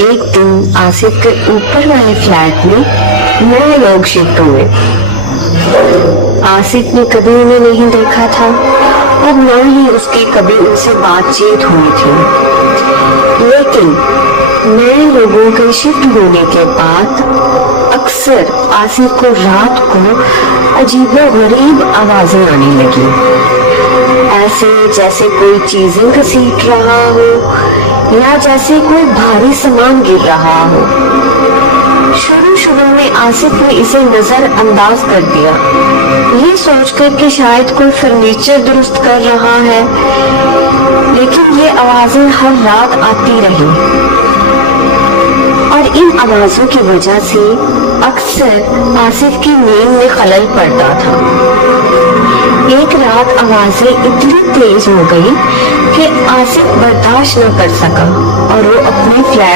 एक दिन आसिफ के ऊपर वाले फ्लैट में नए लोग शिफ्ट हुए। आसिफ ने कभी उन्हें नहीं देखा था और न ही उसकी कभी उनसे बातचीत हुई थी, लेकिन नए लोगों के शिफ्ट होने के बाद अक्सर आसिफ को रात को अजीबोगरीब आवाजें आने लगी, ऐसे जैसे कोई चीजें घसीट रहा हो या जैसे कोई भारी सामान गिर रहा हो। शुरू में आसिफ ने इसे नजरअंदाज कर दिया, ये सोचकर कि शायद कोई फर्नीचर दुरुस्त कर रहा है, लेकिन ये आवाजें हर रात आती रही और इन आवाजों की वजह से अक्सर आसिफ की नींद में खलल पड़ता था। एक रात आवाजें इतनी तेज हो गई कि आसिफ बर्दाश्त न कर सका और वो अपने फ्लैट